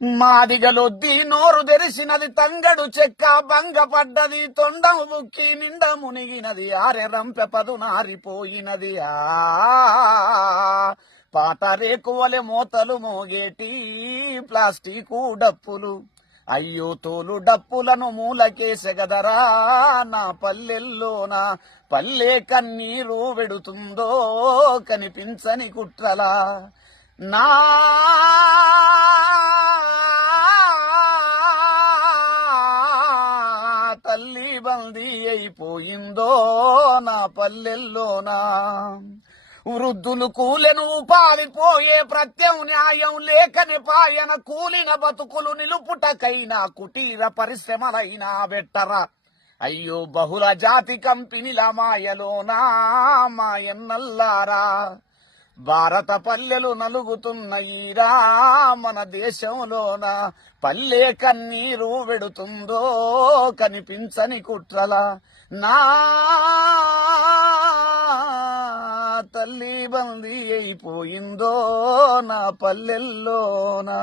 మాదిగలొద్ది నోరు తెరిసినది తంగడు చెక్క భంగపడ్డది తొండము ముక్కి నిండ మునిగినది ఆరెరంపె పదునారిపోయినది పాత రేకువలె మోతలు మోగేటి ప్లాస్టికు డప్పులు అయ్యో తోలు డప్పులను మూలకేసెగదరా నా పల్లెల్లోనా పల్లె కన్నీరు వెడుతుందో కనిపించని కుట్రలా నా తల్లి బందీ అయిపోయిందో నా పల్లెల్లోనా వృద్ధులు కూలెను పాలిపోయే ప్రత్యామ్నాయం లేకని పాయన కూలిన బతుకులు నిలుపుటకైనా కుటీర పరిశ్రమలైనా వెట్టరా అయ్యో బహుళ జాతి కంపెనీల మాయలోనా మాయన్నల్లారా భారత పల్లెలు నలుగుతున్నయిరా మన దేశంలోన పల్లె కన్నీరు వెడుతుందో కనిపించని కుట్రల నా తల్లి బందీ అయిపోయిందో నా పల్లెల్లోనా